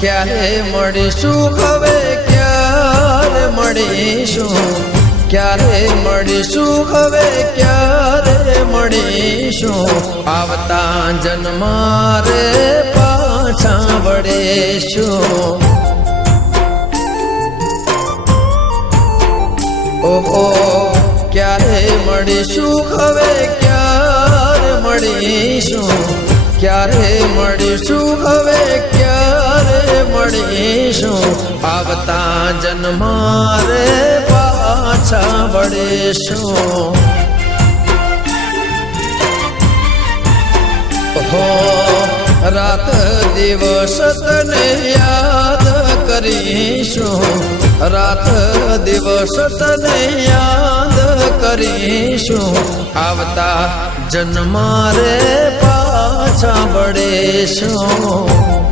ક્યારે મળીશું હવે ક્યારે મળીશું ક્યારે મળીશું હવે ક્યારે મળીશું આવતા જન્મમાં રે પાછા વળીશું ઓહો ક્યારે મળીશું હવે ક્યારે મળીશું ક્યારે મળીશું હવે ક્યારે મળીશું આવતા જન્મમાં રે પાછા વળીશું હો રાત દિવસ તને યાદ કરીશું રાત દિવસ તને યાદ કરીશું આવતા જન્મમાં રે પાછા વળીશું